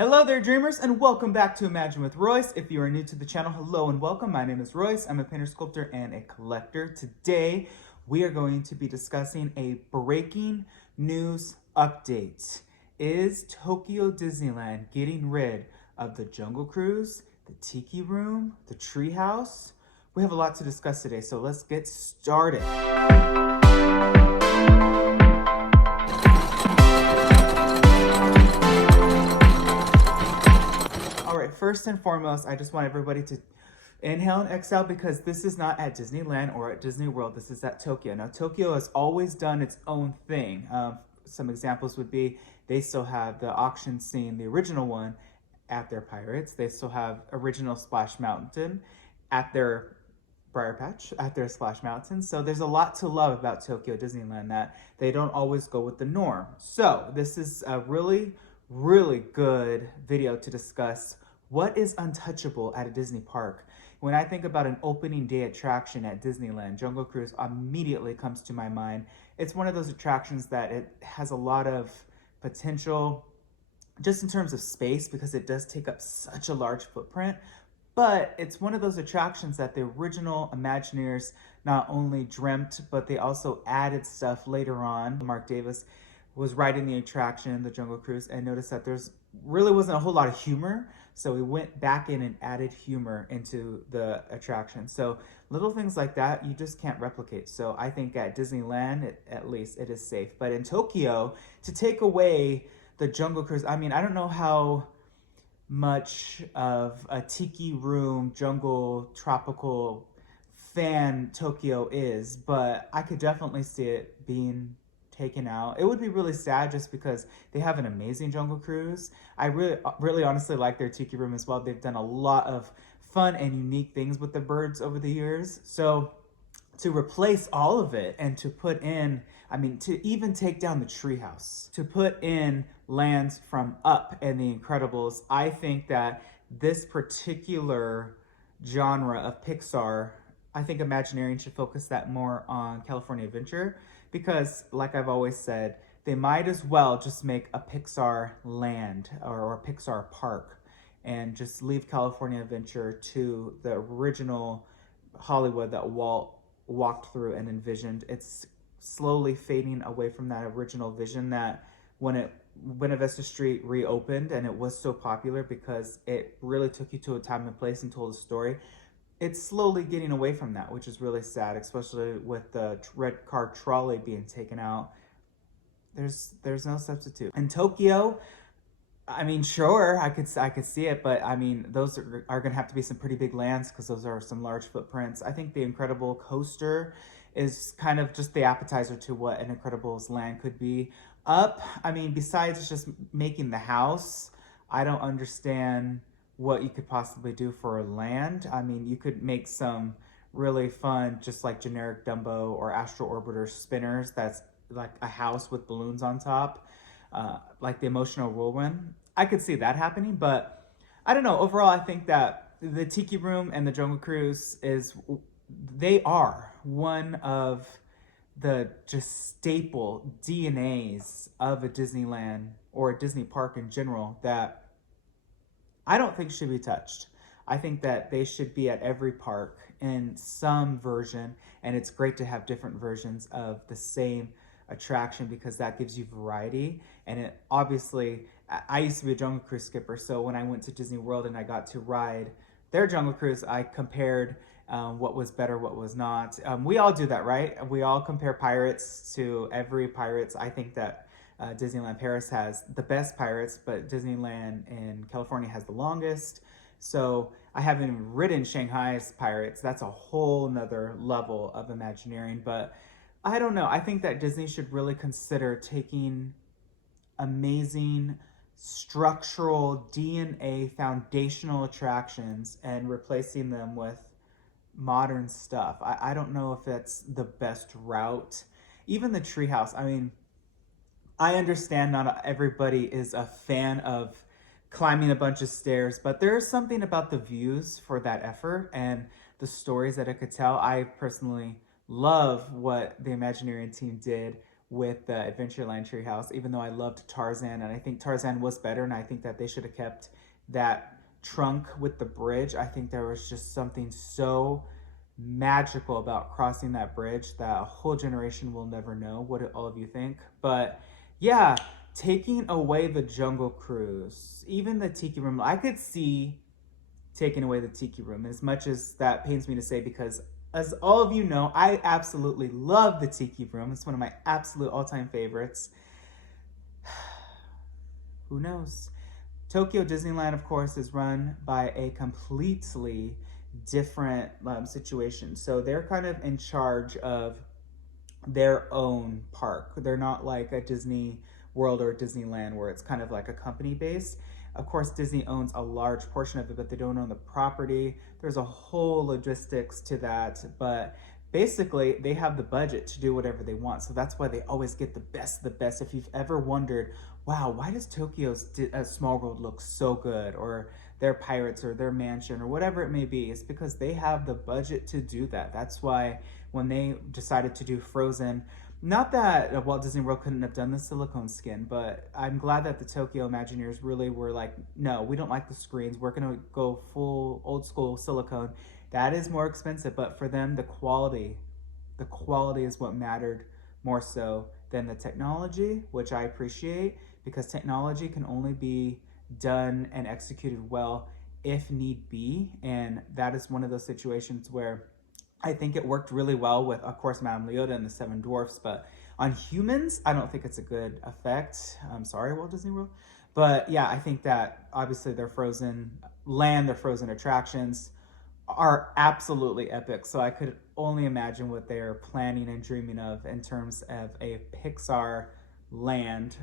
Hello there, dreamers, and welcome back to Imagine with Royce. If you are new to the channel, hello and welcome. My name is Royce. I'm a painter, sculptor, and a collector. Today, we are going to be discussing a breaking news update. Is Tokyo Disneyland getting rid of the Jungle Cruise, the Tiki Room, the Treehouse? We have a lot to discuss today, so let's get started. First and foremost, I just want everybody to inhale and exhale because this is not at Disneyland or at Disney World. This is at Tokyo. Now, Tokyo has always done its own thing. Some examples would be they still have the auction scene, the original one, at their Pirates. They still have original Splash Mountain at their Briar Patch, at their Splash Mountain. So there's a lot to love about Tokyo Disneyland that they don't always go with the norm. So this is a really, really good video to discuss what is untouchable at a Disney park. When I think about an opening day attraction at Disneyland, Jungle Cruise immediately comes to my mind. It's one of those attractions that it has a lot of potential just in terms of space because it does take up such a large footprint. But it's one of those attractions that the original Imagineers not only dreamt, but they also added stuff later on. Mark Davis was riding the attraction, the Jungle Cruise, and noticed that there's really wasn't a whole lot of humor. So we went back in and added humor into the attraction. So little things like that, you just can't replicate. So I think at Disneyland, at least, it is safe. But in Tokyo, to take away the Jungle Cruise, I mean, I don't know how much of a Tiki Room, jungle, tropical fan Tokyo is, but I could definitely see it being taken out. It would be really sad just because they have an amazing Jungle Cruise. I really honestly like their Tiki Room as well. They've done a lot of fun and unique things with the birds over the years. So to replace all of it and to put in, I mean, to even take down the Treehouse, to put in lands from Up and The Incredibles, I think that this particular genre of Pixar, I think Imagineering should focus that more on California Adventure. Because, like I've always said, they might as well just make a Pixar land or a Pixar park and just leave California Adventure to the original Hollywood that Walt walked through and envisioned. It's slowly fading away from that original vision that when Buena Vista Street reopened and it was so popular because it really took you to a time and place and told a story. It's slowly getting away from that, which is really sad, especially with the red car trolley being taken out. There's no substitute. In Tokyo, I mean, sure, I could see it, but I mean, those are going to have to be some pretty big lands because those are some large footprints. I think the Incredible Coaster is kind of just the appetizer to what an Incredibles land could be. Up, I mean, besides just making the house, I don't understand what you could possibly do for land. I mean, you could make some really fun, just like generic Dumbo or Astro Orbiter spinners that's like a house with balloons on top, like the Emotional Whirlwind. I could see that happening, but I don't know. Overall, I think that the Tiki Room and the Jungle Cruise they are one of the just staple DNAs of a Disneyland or a Disney park in general that I don't think should be touched. I think that they should be at every park in some version, and it's great to have different versions of the same attraction because that gives you variety. And it obviously, I used to be a Jungle Cruise skipper, so when I went to Disney World and I got to ride their Jungle Cruise, I compared what was better, what was not. We all do that, right? We all compare Pirates to every Pirates. I think that Disneyland Paris has the best Pirates, but Disneyland in California has the longest. So I haven't ridden Shanghai's Pirates. That's a whole nother level of Imagineering. But I don't know. I think that Disney should really consider taking amazing structural DNA foundational attractions and replacing them with modern stuff. I don't know if that's the best route. Even the Treehouse, I mean, I understand not everybody is a fan of climbing a bunch of stairs, but there is something about the views for that effort and the stories that it could tell. I personally love what the Imagineering team did with the Adventureland Treehouse, even though I loved Tarzan, and I think Tarzan was better, and I think that they should have kept that trunk with the bridge. I think there was just something so magical about crossing that bridge that a whole generation will never know. What do all of you think? But yeah, taking away the Jungle Cruise, even the Tiki Room, I could see taking away the Tiki Room, as much as that pains me to say, because as all of you know, I absolutely love the Tiki Room. It's one of my absolute all-time favorites. Who knows? Tokyo Disneyland, of course, is run by a completely different situation. So they're kind of in charge of their own park. They're not like a Disney World or Disneyland where it's kind of like a company base. Of course, Disney owns a large portion of it, but they don't own the property. There's a whole logistics to that, but basically they have the budget to do whatever they want. So that's why they always get the best of the best. If you've ever wondered, wow, why does Tokyo's Small World look so good, or their pirates or their mansion or whatever it may be, it's because they have the budget to do that. That's why when they decided to do Frozen, not that Walt Disney World couldn't have done the silicone skin, but I'm glad that the Tokyo Imagineers really were like, no, we don't like the screens. We're going to go full old school silicone. That is more expensive, but for them, the quality is what mattered more so than the technology, which I appreciate, because technology can only be done and executed well if need be. And that is one of those situations where I think it worked really well with, of course, Madame Leota and the Seven Dwarfs, but on humans, I don't think it's a good effect. I'm sorry, Walt Disney World. But yeah, I think that obviously their Frozen land, their Frozen attractions are absolutely epic. So I could only imagine what they're planning and dreaming of in terms of a Pixar land.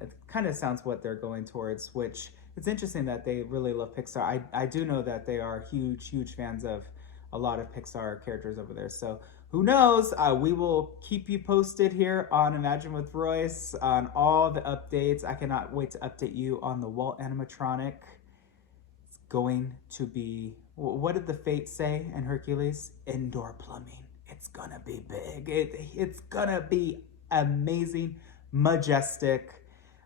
It kind of sounds what they're going towards, which it's interesting that they really love Pixar. I do know that they are huge fans of a lot of Pixar characters over there. So who knows? We will keep you posted here on Imagine with Royce on all the updates. I cannot wait to update you on the Walt animatronic. It's going to be, what did the Fates say in Hercules? Indoor plumbing. It's gonna be big. It's gonna be amazing, majestic,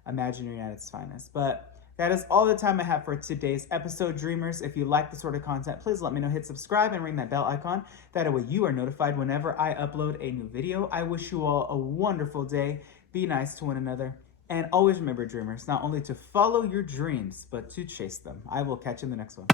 Imagineering at its finest. But that is all the time I have for today's episode, Dreamers. If you like this sort of content, please let me know. Hit subscribe and ring that bell icon. That way you are notified whenever I upload a new video. I wish you all a wonderful day. Be nice to one another. And always remember, Dreamers, not only to follow your dreams, but to chase them. I will catch you in the next one.